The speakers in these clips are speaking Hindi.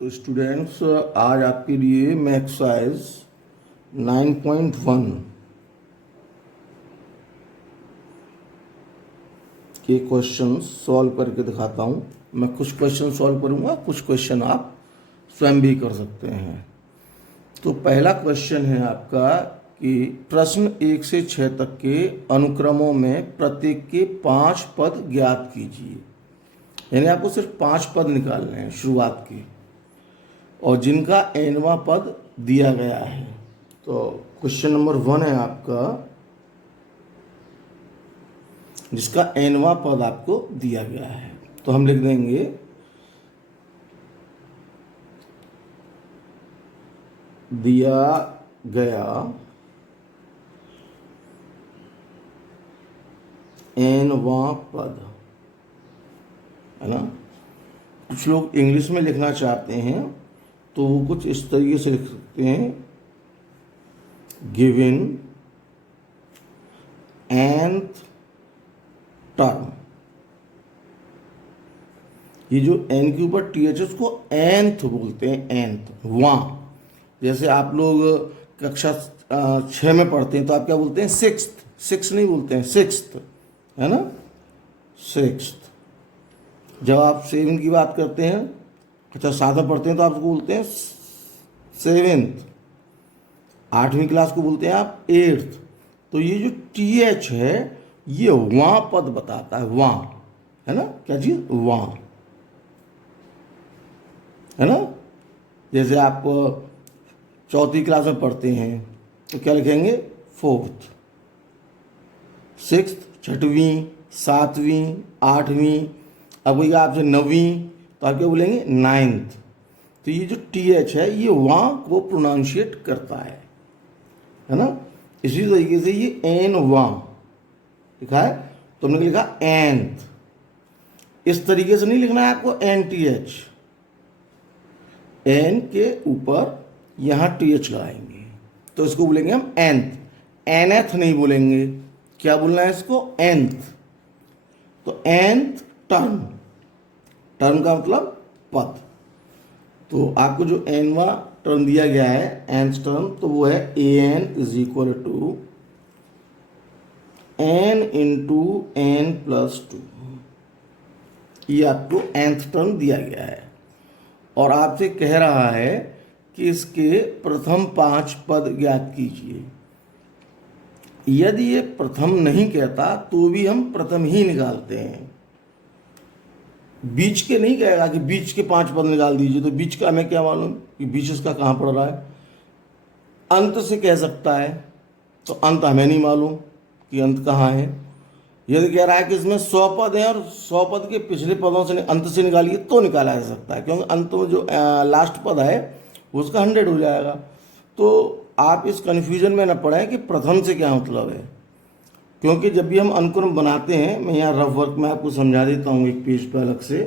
तो स्टूडेंट्स, आज आपके लिए मैं एक्सरसाइज 9.1 के क्वेश्चन सॉल्व करके दिखाता हूँ। मैं कुछ क्वेश्चन सॉल्व करूँगा, कुछ क्वेश्चन आप स्वयं भी कर सकते हैं। तो पहला क्वेश्चन है आपका कि प्रश्न 1 से 6 तक के अनुक्रमों में प्रत्येक के 5 पद ज्ञात कीजिए। यानी आपको सिर्फ 5 पद निकालने हैं शुरुआत के, और जिनका nवां पद दिया गया है। तो क्वेश्चन नंबर 1 है आपका, जिसका nवां पद आपको दिया गया है। तो हम लिख देंगे दिया गया nवां पद, है ना। कुछ लोग इंग्लिश में लिखना चाहते हैं तो वो कुछ इस तरीके से लिख सकते हैं, गिवन nth टर्म। ये जो n के ऊपर th है उसको nth बोलते हैं, nth वां। जैसे आप लोग कक्षा 6 में पढ़ते हैं तो आप क्या बोलते हैं, सिक्स्थ। सिक्स नहीं बोलते हैं, सिक्स्थ, है ना, सिक्स्थ। जब आप 7 की बात करते हैं, कक्षा 7 में पढ़ते हैं तो आप उसको बोलते हैं सेवेंथ। 8वीं क्लास को बोलते हैं आप 8th। तो ये जो th है ये वां पद बताता है, वां, है ना, क्या चीज, वां, है ना। जैसे आप 4th क्लास में पढ़ते हैं तो क्या लिखेंगे, 4th। 6th 6वीं, 7वीं, 8वीं। अब कोई आपसे 9वीं तो आप क्या बोलेंगे, 9th। तो ये जो th है ये वां को प्रोनाउंशिएट करता है ना। इसी तरीके से ये n वां लिखा है तो हमने लिखा nth। इस तरीके से नहीं लिखना है आपको, nth, n के ऊपर यहां th लगाएंगे तो इसको बोलेंगे हम nth। nth नहीं बोलेंगे, क्या बोलना है इसको, nth। तो nth टर्म, टर्म का मतलब पद। तो आपको जो nवां टर्म दिया गया है, nth टर्म, तो वो है an is equal to n into n plus 2। ये आपको nth टर्म दिया गया है और आपसे कह रहा है कि इसके प्रथम 5 पद ज्ञात कीजिए। यदि ये प्रथम नहीं कहता तो भी हम प्रथम ही निकालते हैं। बीच के नहीं कहेगा कि बीच के 5 पद निकाल दीजिए, तो बीच का हमें क्या मालूम कि बीच इसका कहाँ पड़ रहा है। अंत से कह सकता है तो अंत हमें नहीं मालूम कि अंत कहाँ है। यदि कह रहा है कि इसमें 100 पद हैं और 100 पद के पिछले पदों से अंत से निकालिए तो निकाला जा सकता है, क्योंकि अंत में जो लास्ट पद है उसका 100 हो जाएगा। तो आप इस कन्फ्यूजन में न पड़े कि प्रथम से क्या मतलब है, क्योंकि जब भी हम अनुक्रम बनाते हैं, मैं यहाँ रफ वर्क में आपको समझा देता हूँ एक पेज पर अलग से।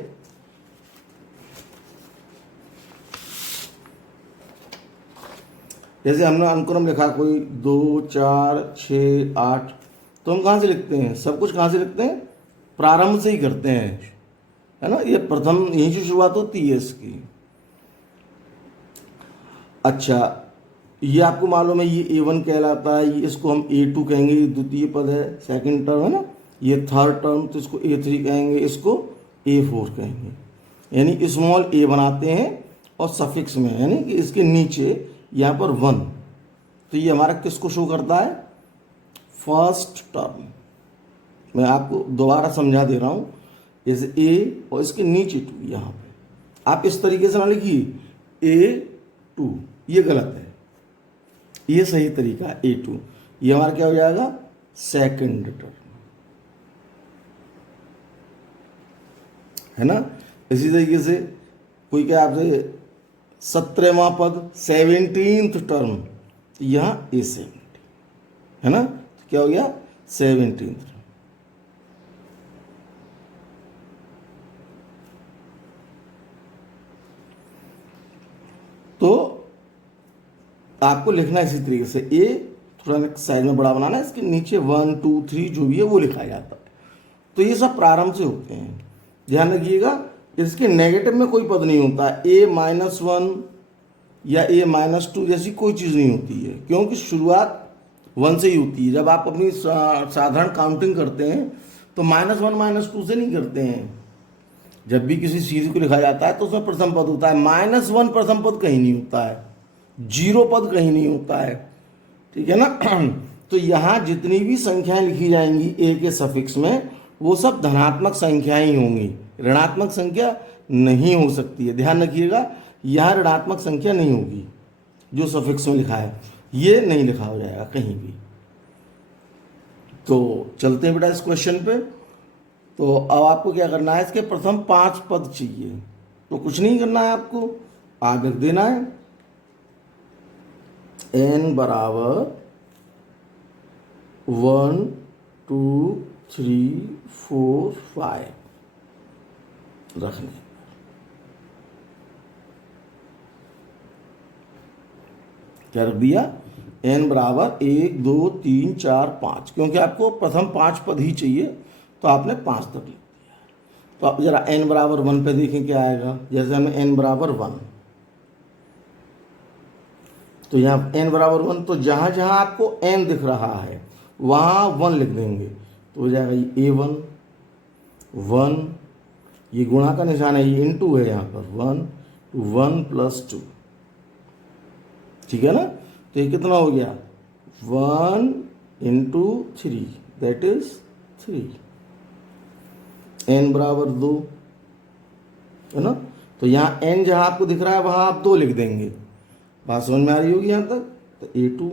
जैसे हमने अनुक्रम लिखा कोई 2 4 6 8, तो हम कहाँ से लिखते हैं, सब कुछ कहाँ से लिखते हैं, प्रारंभ से ही करते हैं, है ना। ये प्रथम, यहीं से शुरुआत होती है इसकी। अच्छा, ये आपको मालूम है ये A1 कहलाता है, ये इसको हम A2 कहेंगे, ये द्वितीय पद है, सेकंड टर्म, है ना। ये थर्ड टर्म, तो इसको A3 कहेंगे, इसको A4 कहेंगे। यानी स्मॉल a बनाते हैं और सफिक्स में, यानी कि इसके नीचे यहाँ पर 1। तो ये हमारा किसको शो करता है, फर्स्ट टर्म। मैं आपको दोबारा समझा दे रहा हूँ, जैसे A और इसके नीचे 2, यहाँ पे आप इस तरीके से ना लिखिए A2, ये गलत है, ये सही तरीका है A2। ये हमारा क्या हो जाएगा, सेकंड टर्म, है ना। इसी तरीके से कोई क्या आपसे 17वां पद, 17th टर्म, तो यहाँ A70, है ना। तो क्या हो गया, 17th। तो आपको लिखना इसी तरीके से, A थोड़ा साइज में बड़ा बनाना है, इसके नीचे 1 2 3 जो भी है वो लिखा जाता है। तो ये सब प्रारंभ से होते हैं, ध्यान रखिएगा। इसके नेगेटिव में कोई पद नहीं होता, a-1 या a-2 जैसी कोई चीज़ नहीं होती है, क्योंकि शुरुआत 1 से ही होती है। जब आप अपनी साधारण काउंटिंग करते हैं तो -1 -2 से नहीं करते हैं। जब भी किसी सीरीज को लिखा जाता है तो उसमें प्रथम पद होता है, -1 प्रथम पद कहीं नहीं होता है, 0 पद कहीं नहीं होता है, ठीक है ना। तो यहाँ जितनी भी संख्याएं लिखी जाएंगी ए के सफिक्स में वो सब धनात्मक संख्याएं ही होंगी, ऋणात्मक संख्या नहीं हो सकती है। ध्यान रखिएगा, यहाँ ऋणात्मक संख्या नहीं होगी, जो सफिक्स में लिखा है ये नहीं लिखा हो जाएगा कहीं भी। तो चलते हैं बेटा इस क्वेश्चन पे। तो अब आपको क्या करना है, इसके प्रथम 5 पद चाहिए, तो कुछ नहीं करना है, आपको आगे रख देना है n बराबर 1 2 3 4 5 रखने। क्या रख दिया, n बराबर 1 2 3 4 5, क्योंकि आपको प्रथम 5 पद ही चाहिए तो आपने 5 तक लिख दिया। तो आप जरा n बराबर 1 पे देखें क्या आएगा। जैसे हमें n बराबर 1, तो यहाँ n बराबर 1, तो जहाँ जहाँ आपको n दिख रहा है वहाँ 1 लिख देंगे, तो हो जाएगा ये a1 1, ये गुणा का निशान है, ये इनटू है यहाँ पर 1 to 1 + 2, ठीक है ना। तो ये कितना हो गया, 1 × 3 दैट इज 3, n बराबर 2 है ना। तो यहाँ n जहाँ आपको दिख रहा है वहाँ आप 2 लिख देंगे। बात समझ में आ रही होगी यहाँ तक। तो a2,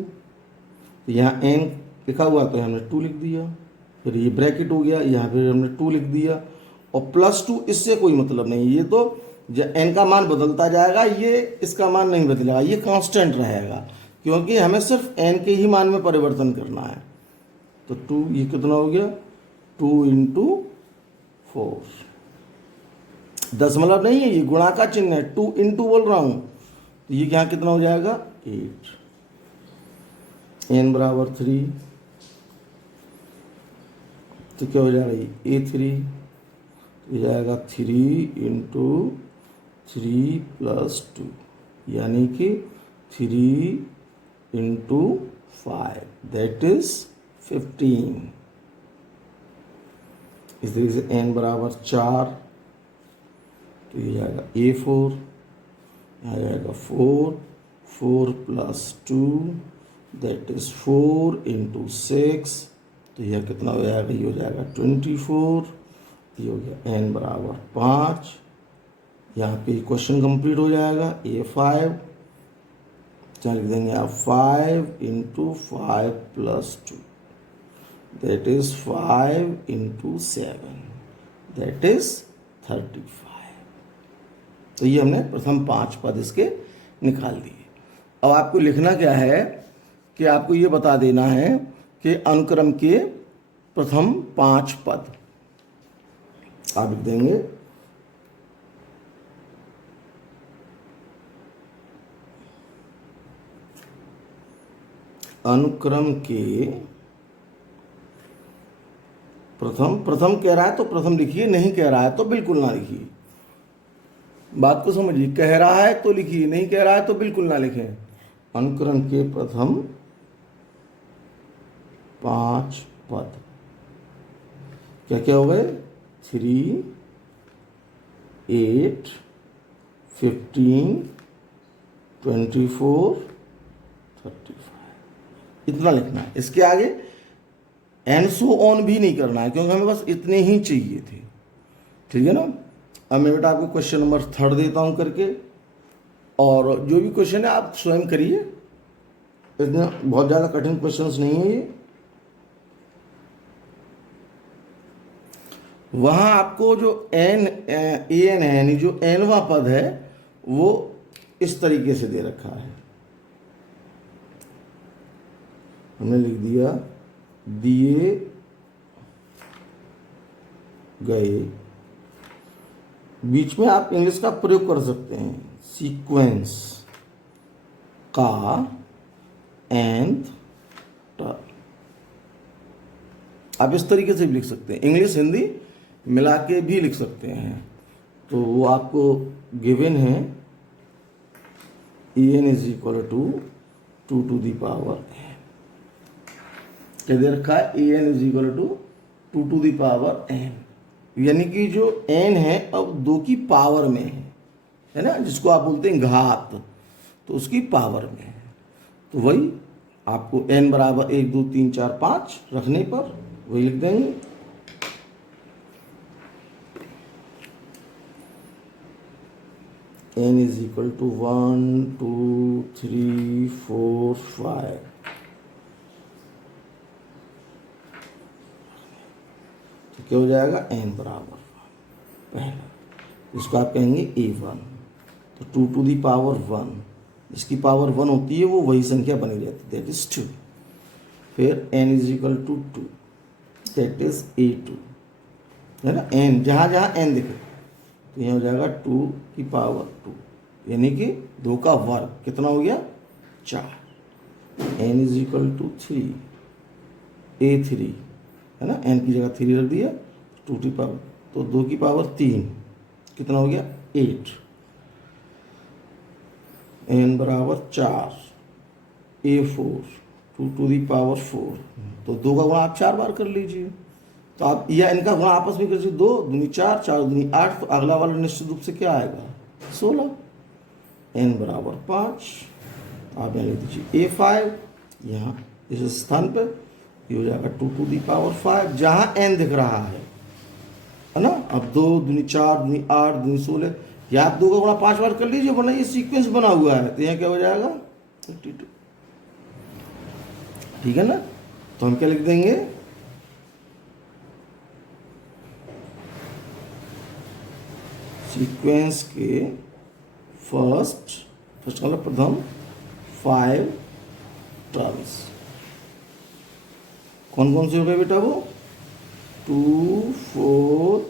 तो यहाँ n लिखा हुआ तो हमने 2 लिख दिया, फिर ये ब्रैकेट हो गया, यहाँ फिर हमने 2 लिख दिया, और +2 इससे कोई मतलब नहीं। ये तो n का मान बदलता जाएगा, ये इसका मान नहीं बदलेगा, ये कांस्टेंट रहेगा, क्योंकि हमें सिर्फ n के ही मान में परिवर्तन करना है। तो 2, ये कितना हो गया, 2 × 4, दशमलव नहीं है, ये गुणा का चिन्ह है, 2 × बोल रहा हूँ, तो ये यहाँ कितना हो जाएगा 8, n बराबर 3, तो क्या हो जाएगा ये a3 हो जाएगा 3 × 3 + 2, यानी कि 3 × 5 दैट इज 15। इस तरीके से n बराबर 4, तो ये जाएगा a4, यहाँ जाएगा 4 + 2 दैट इज 4 × 6, तो यह कितना हो जाएगा, ये हो जाएगा 24, ये हो गया n बराबर 5। यहाँ पे क्वेश्चन कंप्लीट हो जाएगा। a5 क्या लिख देंगे आप, 5 × 5 + 2 दैट इज 5 × 7 दैट इज 35। तो ये हमने प्रथम 5 पद इसके निकाल दिए। अब आपको लिखना क्या है कि आपको ये बता देना है कि अनुक्रम के प्रथम 5 पद आप लिख देंगे। अनुक्रम के प्रथम कह रहा है तो प्रथम लिखिए, नहीं कह रहा है तो बिल्कुल ना लिखिए। बात को समझिए, कह रहा है तो लिखिए, नहीं कह रहा है तो बिल्कुल ना लिखें। अनुक्रम के प्रथम 5 पद क्या क्या हो गए, 3 8 15 24 35, इतना लिखना है। इसके आगे एंड सो ऑन भी नहीं करना है, क्योंकि हमें बस इतने ही चाहिए थे, ठीक है ना। अब मैं बेटा आपको क्वेश्चन नंबर 3 देता हूं करके, और जो भी क्वेश्चन है आप स्वयं करिए, इतना बहुत ज़्यादा कठिन क्वेश्चंस नहीं है ये। वहाँ आपको जो एन है, यानी जो nवां पद है, वो इस तरीके से दे रखा है। हमने लिख दिया दिए गए, बीच में आप इंग्लिश का प्रयोग कर सकते हैं, सीक्वेंस का nth टर्म। आप इस तरीके से भी लिख सकते हैं, इंग्लिश हिंदी मिला के भी लिख सकते हैं। तो वो आपको गिवन है en is equal to 2 to the power n। क्या दे रखा है? en is equal to 2 to the power n, यानी कि जो n है अब 2 की पावर में है ना, जिसको आप बोलते हैं घात, तो उसकी पावर में है। तो वही आपको n बराबर 1 2 3 4 5 रखने पर वही लिख देंगे। n is equal to 1 2 3 4 5। तो क्या हो जाएगा? n बराबर पहला, इसको आप कहेंगे a1। तो 2 टू दी पावर 1, जिसकी पावर 1 होती है वो वही संख्या बनी रहती है, दैट इज 2। फिर n is equal to 2, that is a2, है ना। n जहाँ जहाँ n दिखे तो यहाँ हो जाएगा 2 की पावर 2, यानी कि 2 का वर्ग कितना हो गया? 4। n is equal to 3, a3, है ना, n की जगह 3 रख दिया, 2 की पावर, तो 2 की पावर 3 कितना हो गया? 8। n बराबर 4, a4, 2 टू दी पावर 4। तो 2 का गुणा आप 4 बार कर लीजिए, तो आप या इनका गुणा आपस में कर लीजिए, 2 दूनी 4, 4 दूनी 8, तो अगला वाला निश्चित रूप से क्या आएगा? 16। n बराबर 5, आप यहाँ लिख दीजिए a5, यहाँ इस स्थान पर ये हो जाएगा 2 टू दी पावर 5, जहाँ n दिख रहा है ना। अब 2 दूनी 4 दूनी 8 दूनी 16, या आप 2 का गुणा 5 बार कर लीजिए, वरना ये सीक्वेंस बना हुआ है, तो यहाँ क्या हो जाएगा? 52। ठीक है ना। तो हम क्या लिख देंगे? सीक्वेंस के फर्स्ट मतलब प्रथम 5 टर्म्स कौन कौन से हो गए बेटा? वो 2 4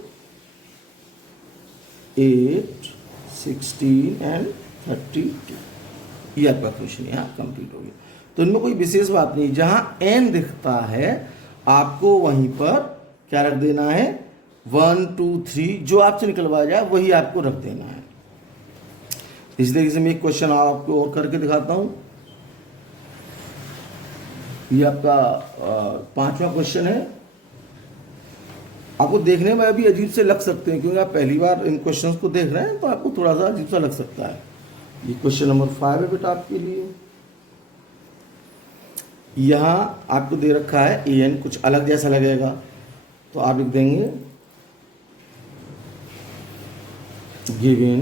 8 16 एंड 32। ये आपका क्वेश्चन यहाँ कंप्लीट हो गया। तो इनमें कोई विशेष बात नहीं, जहाँ n दिखता है आपको वहीं पर क्या रख देना है? 1 2 3 जो आपसे निकलवाया जाए वही आपको रख देना है। इस तरीके से मैं एक क्वेश्चन आपको और करके दिखाता हूँ। ये आपका 5वां क्वेश्चन है। आपको देखने में अभी अजीब से लग सकते हैं, क्योंकि आप पहली बार इन क्वेश्चंस को देख रहे हैं, तो आपको थोड़ा सा अजीब सा लग सकता है। ये क्वेश्चन नंबर 5 है बेटा आपके लिए। यहाँ आपको दे रखा है an, कुछ अलग जैसा लगेगा, तो आप लिख देंगे given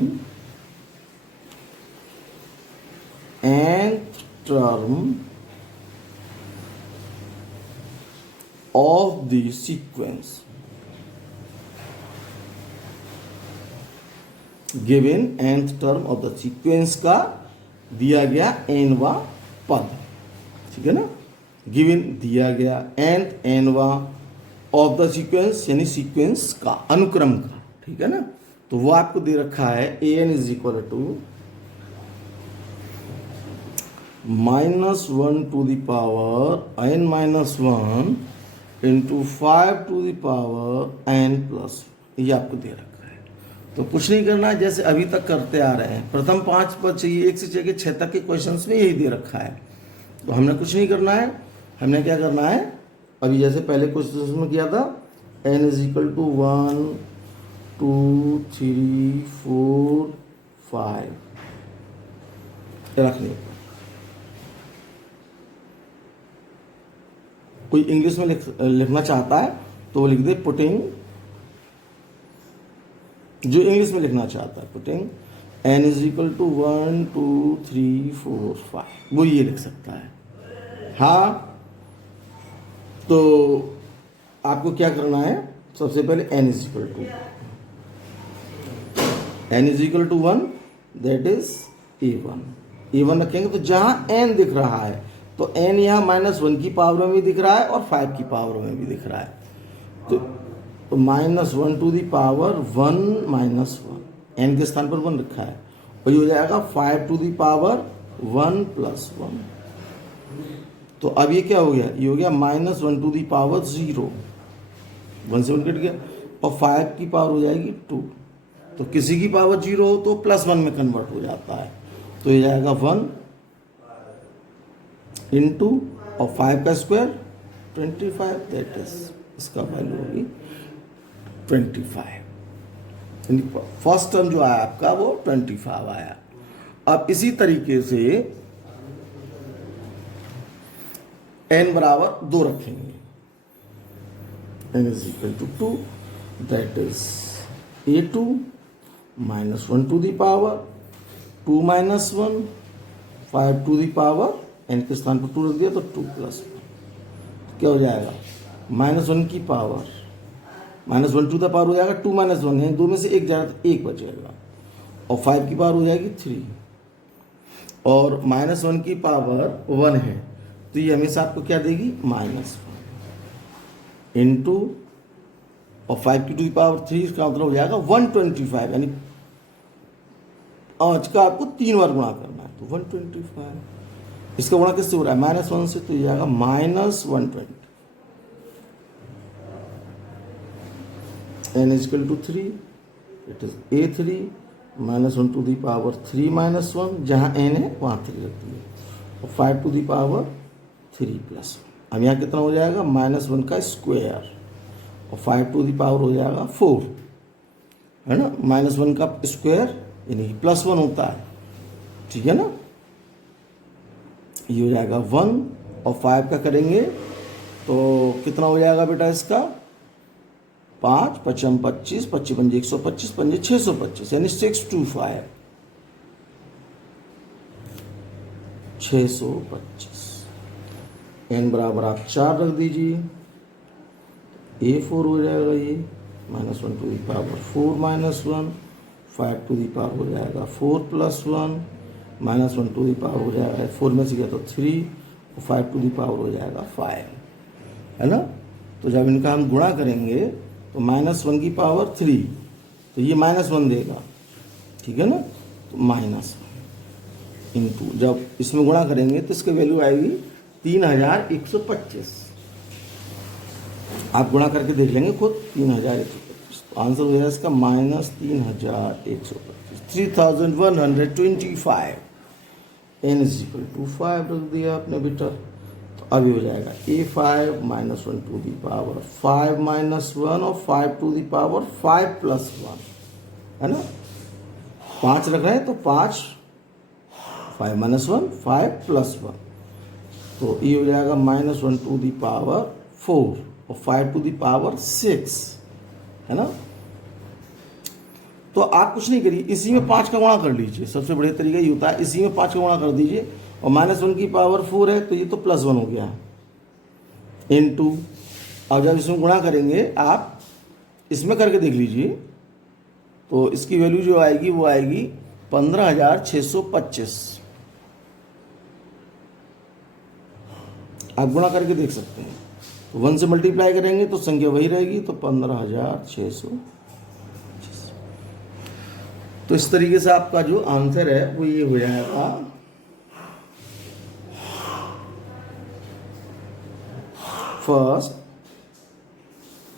nth term of the sequence, given nth term of the sequence का दिया गया nवां पद, ठीक है ना। गिवन दिया गया nth nवां ऑफ द सीक्वेंस, यानी सीक्वेंस का, अनुक्रम का, ठीक है ना। तो वो आपको दे रखा है an is equal to -1 to the power n minus 1 into 5 to the power n plus, ये आपको दे रखा है। तो कुछ नहीं करना है, जैसे अभी तक करते आ रहे हैं। प्रथम 5 पद चाहिए, 1 से लेकर 6 तक के क्वेश्चंस में यही दे रखा है। तो हमने कुछ नहीं करना है, हमने क्या करना है, अभी जैसे पहले क्वेश्चन में किया था, n इज इक्वल टू 1 2 3 4 5 रखने। कोई इंग्लिश में लिखना चाहता है तो वो लिख दे पुटिंग, जो इंग्लिश में लिखना चाहता है, putting n is equal to 1 2 3 4 5, वो ये लिख सकता है। हाँ, तो आपको क्या करना है, सबसे पहले n is equal to 1, that is a1 रखेंगे। तो जहां n दिख रहा है तो n यहाँ -1 की पावर में भी दिख रहा है और 5 की पावर में भी दिख रहा है। तो -1 to the power 1 minus 1, n के स्थान पर 1 रखा है, और ये हो जाएगा 5 टू दी पावर 1 प्लस 1। तो अब ये क्या हो गया, ये हो गया -1 टू दी पावर 0, 1 से 1 कट गया, और 5 की पावर हो जाएगी 2, तो किसी की पावर 0 हो तो +1 में कन्वर्ट हो जाता है। तो ये जाएगा 1 इंटू और 5 का स्क्वायर 25, दैट इज इसका वैल्यू होगी 25। फर्स्ट टर्म जो आया आपका वो 25 आया। अब इसी तरीके से n बराबर 2 रखेंगे, n is equal to 2, that is a2 minus 1 to the power 2 minus 1, 5 to the power n के स्थान पर 2 रख दिया तो 2 प्लस 1 क्या हो जाएगा, -1 की पावर -1 टू द पावर हो जाएगा 2 माइनस 1 है, 2 में से 1 जाएगा तो 1 बचेगा, और 5 की पावर हो जाएगी 3, और -1 की पावर 1 है तो ये हमेशा आपको क्या देगी -1 इंटू और 5 की टू द पावर 3, इसका मतलब हो जाएगा 125, यानी आज का आपको 3 बार गुणा करना है तो 125। इसका गुणा किससे हो रहा है, -1 से, तो ये जाएगा -120। n is equal to 3, it is a3 -1 to the power 3 minus 1, जहाँ n है वहाँ 3 रख दिए, और 5 टू दी पावर 3 प्लस 1। अब यहाँ कितना हो जाएगा, -1 का स्क्वायर, और 5 टू दी पावर हो जाएगा 4, है ना, -1 का स्क्वायर यानी +1 होता है, ठीक है ना। ये हो जाएगा 1 और 5 का करेंगे तो कितना हो जाएगा बेटा इसका, 5 5 25, 25 पंजे 125, पंजे 625, यानी 625, 625। n बराबर आप 4 रख दीजिए, a4 हो जाएगा ये, -1 to the power 4 minus 1, 5 to the power हो जाएगा 4 प्लस 1, -1 टू दी पावर हो जाएगा 4 में से गया तो 3, और 5 टू दी पावर हो जाएगा 5, है ना। तो जब इनका हम गुणा करेंगे तो -1 की पावर 3, तो ये -1 देगा, ठीक है ना, तो -1 इंटू जब इसमें गुणा करेंगे तो इसकी वैल्यू आएगी 3125। आप गुणा करके देख लेंगे खुद, 3125, तो आंसर हो जाएगा इसका -3125, 3125। n इज इक्वल टू 5 रख दिया आपने बेटा, तो अभी हो जाएगा a5 -1 to the power 5 minus 1, और 5 टू दी पावर 5 प्लस 1, है ना, 5 रख रहे हैं तो 5 5 माइनस 1 5 प्लस 1, तो ये हो जाएगा -1 टू दी पावर 4 और 5 टू दी पावर 6, है ना। तो आप कुछ नहीं करिए, इसी में 5 का गुणा कर लीजिए, सबसे बढ़िया तरीका ये होता है, इसी में 5 का गुणा कर दीजिए, और -1 की पावर 4 है तो ये तो +1 हो गया इनटू, अब जब इसमें गुणा करेंगे आप इसमें करके देख लीजिए, तो इसकी वैल्यू जो आएगी वो आएगी 15625। आप गुणा करके देख सकते हैं, तो 1 से मल्टीप्लाई करेंगे तो संख्या वही रहेगी, तो 15600। तो इस तरीके से आपका जो आंसर है वो ये हो जाएगा, first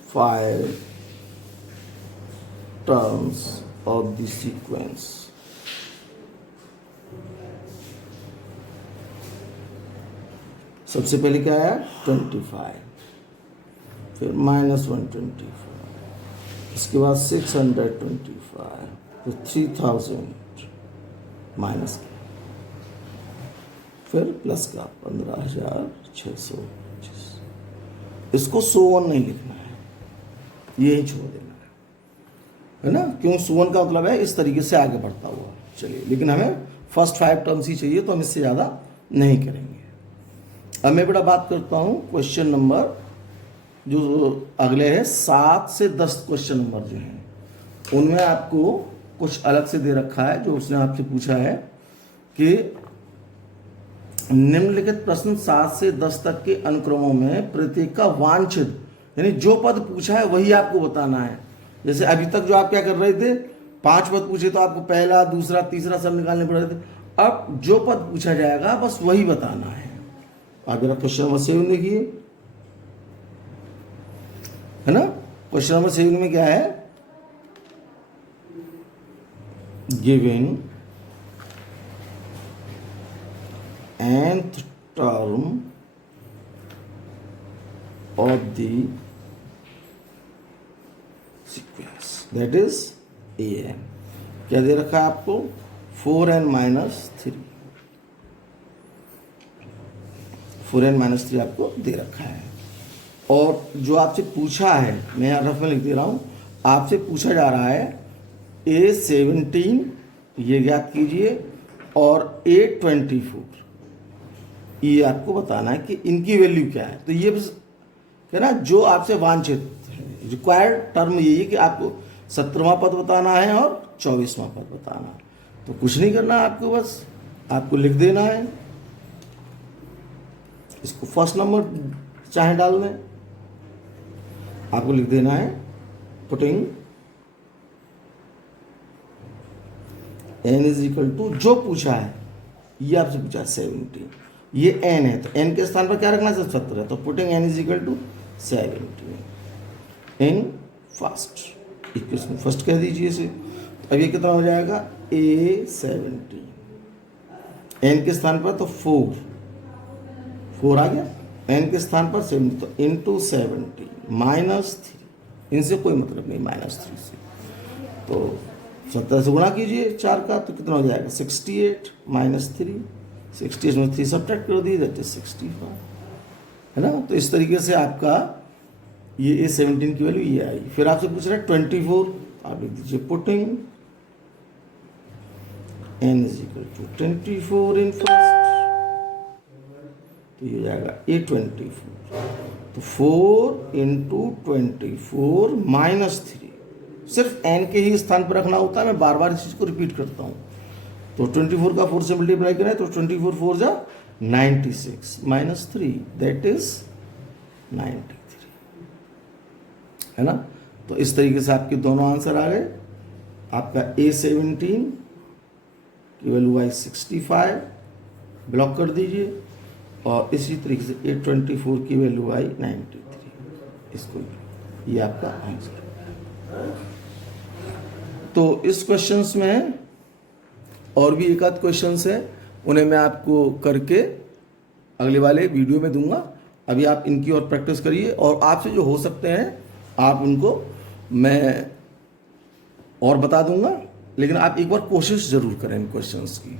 5 terms of the sequence. सबसे पहले क्या आया 25, फिर -125, इसके बाद 625, तो 3000 माइनस, फिर प्लस का 15625। इसको 101 नहीं लिखना है, यही छोड़ देना है ना, क्यों 101 का मतलब है इस तरीके से आगे बढ़ता हुआ। चलिए, लेकिन हमें फर्स्ट 5 टर्म्स ही चाहिए, तो हम इससे ज़्यादा नहीं करेंगे। अब मैं बेटा बात करता हूँ क्वेश्चन नंबर जो अगले है, 7 से 10 क्वेश्चन नंबर जो हैं उनमें आपको कुछ अलग से दे रखा है। जो उसने आपसे पूछा है कि निम्नलिखित प्रश्न 7 से 10 तक के अनुक्रमों में प्रत्येक का वांछित, यानी जो पद पूछा है वही आपको बताना है। जैसे अभी तक जो आप क्या कर रहे थे, 5 पद पूछे तो आपको पहला दूसरा तीसरा सब निकालने पड़ रहे थे, अब जो पद पूछा जाएगा बस वही बताना है। आप जरा क्वेश्चन नंबर 7 देखिए, है ना। क्वेश्चन नंबर 7 में क्या है, given nth term of the sequence, that is an. क्या दे रखा है आपको? 4n-3, 4n-3 आपको दे रखा है। और जो आपसे पूछा है, मैं यहाँ रफ में लिख दे रहा हूँ, आपसे पूछा जा रहा है A17, ये ज्ञात कीजिए, और A24, ये आपको बताना है कि इनकी वैल्यू क्या है। तो ये बस है ना, जो आपसे वांछित है, रिक्वायर्ड टर्म यही है कि आपको 17वां पद बताना है और 24वां पद बताना है। तो कुछ नहीं करना है आपको, बस आपको लिख देना है। इसको फर्स्ट नंबर चाहे डाल दें, आपको लिख देना है putting n is equal to, जो पूछा है ये आपसे पूछा है 17, ये n है तो n के स्थान पर क्या रखना है? 17 है, तो putting n is equal to 17 in first equation, first कह दीजिए इसे। तो अब ये कितना हो जाएगा? A17, n के स्थान पर तो 4 आ गया, n के स्थान पर 70, तो इंटू 70 -3, इनसे कोई मतलब नहीं -3 से। तो 17 से गुणा कीजिए 4 का, तो कितना हो जाएगा? 68 -3, 68 में 3 सब्ट्रैक्ट कर दिए, दैट इज 65, है ना। तो इस तरीके से आपका ये A17 की वैल्यू ये आई। फिर आपसे पूछ रहा है 24, आप लिख दीजिए putting n is equal to 24 in first, तो ये हो जाएगा A24, तो 4 इंटू 24 -3, सिर्फ n के ही स्थान पर रखना होता है, मैं बार बार इस चीज़ को रिपीट करता हूँ। तो 24 का 4 से मल्टीप्लाई करें तो 24 4 जा 96 -3, दैट इज 93, है ना। तो इस तरीके से आपके दोनों आंसर आ गए। आपका A17 की वैल्यू आई 65, ब्लॉक कर दीजिए, और इसी तरीके से A24 की वैल्यू आई 93, इसको, ये आपका आंसर है। तो इस क्वेश्चंस में और भी एक आध क्वेश्चंस हैं, उन्हें मैं आपको करके अगले वाले वीडियो में दूंगा। अभी आप इनकी और प्रैक्टिस करिए, और आपसे जो हो सकते हैं आप उनको मैं और बता दूंगा, लेकिन आप एक बार कोशिश ज़रूर करें इन क्वेश्चंस की।